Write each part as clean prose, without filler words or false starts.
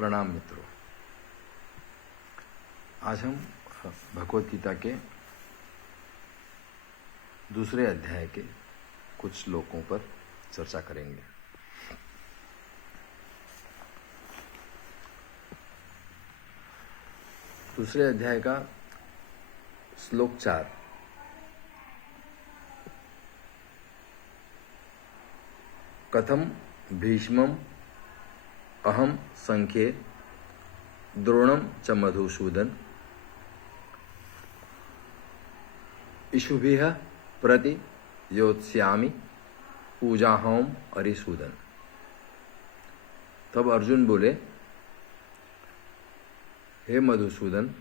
प्रणाम मित्रों। आज हम भगवत गीता के दूसरे अध्याय के कुछ श्लोकों पर चर्चा करेंगे। दूसरे अध्याय का श्लोक 4। कथम भीष्मम अहम संख्ये द्रोणम च मधुसूदन इषुभिः प्रति योत्स्यामि पूजाहम अरिसूदन। तब अर्जुन बोले, हे मधुसूदन,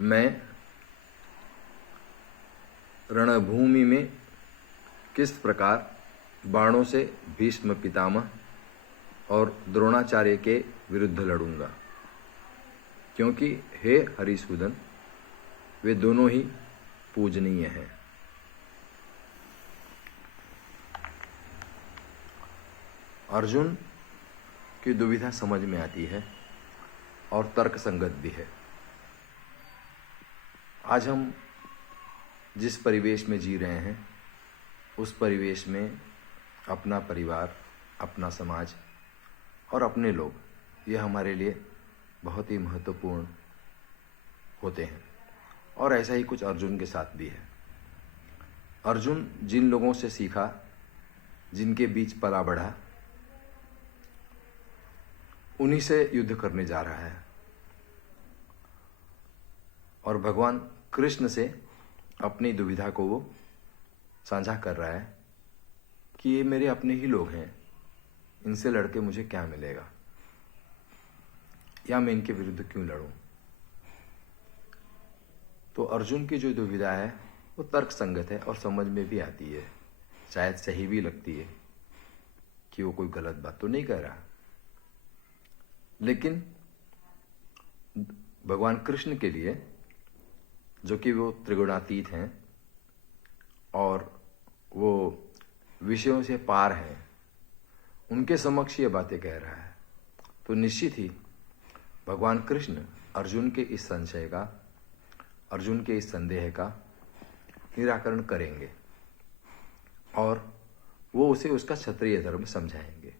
मैं रणभूमि में किस प्रकार बाणों से भीष्म पितामह और द्रोणाचार्य के विरुद्ध लड़ूंगा, क्योंकि हे हरिसूदन, वे दोनों ही पूजनीय हैं। अर्जुन की दुविधा समझ में आती है और तर्क संगत भी है। आज हम जिस परिवेश में जी रहे हैं, उस परिवेश में अपना परिवार, अपना समाज और अपने लोग, ये हमारे लिए बहुत ही महत्वपूर्ण होते हैं। और ऐसा ही कुछ अर्जुन के साथ भी है। अर्जुन जिन लोगों से सीखा, जिनके बीच पला बढ़ा, उन्हीं से युद्ध करने जा रहा है। और भगवान कृष्ण से अपनी दुविधा को वो साझा कर रहा है कि ये मेरे अपने ही लोग हैं, इनसे लड़के मुझे क्या मिलेगा, या मैं इनके विरुद्ध क्यों लड़ूं। तो अर्जुन की जो दुविधा है वो तर्क संगत है और समझ में भी आती है, शायद सही भी लगती है कि वो कोई गलत बात तो नहीं कह रहा। लेकिन भगवान कृष्ण के लिए, जो कि वो त्रिगुणातीत हैं और वो विषयों से पार हैं, उनके समक्ष ये बातें कह रहा है, तो निश्चित ही भगवान कृष्ण अर्जुन के इस संशय का, अर्जुन के इस संदेह का निराकरण करेंगे और वो उसे उसका क्षत्रिय धर्म समझाएंगे।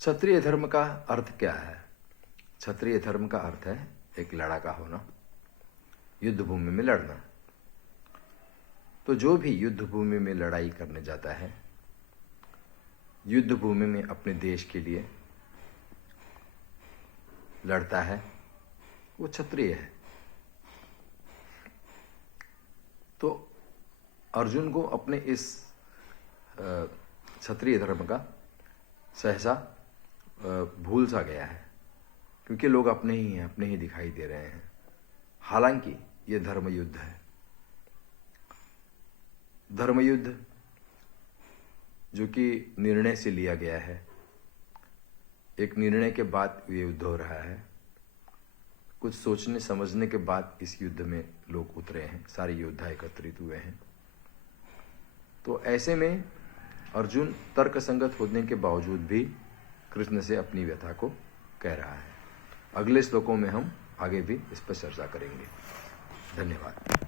क्षत्रिय धर्म का अर्थ क्या है? क्षत्रिय धर्म का अर्थ है एक लड़ाका होना, युद्ध भूमि में लड़ना। तो जो भी युद्ध भूमि में लड़ाई करने जाता है, युद्ध भूमि में अपने देश के लिए लड़ता है, वो क्षत्रिय है। तो अर्जुन को अपने इस क्षत्रिय धर्म का सहसा भूल सा गया है, क्योंकि लोग अपने ही हैं, अपने ही दिखाई दे रहे हैं। हालांकि ये धर्म युद्ध है। धर्म युद्ध जो कि निर्णय से लिया गया है, एक निर्णय के बाद ये युद्ध हो रहा है। कुछ सोचने समझने के बाद इस युद्ध में लोग उतरे हैं, सारे योद्धा एकत्रित हुए हैं। तो ऐसे में अर्जुन तर्क संगत होने के बावजूद भी कृष्ण से अपनी व्यथा को कह रहा है। अगले श्लोकों में हम आगे भी इस पर चर्चा करेंगे। धन्यवाद।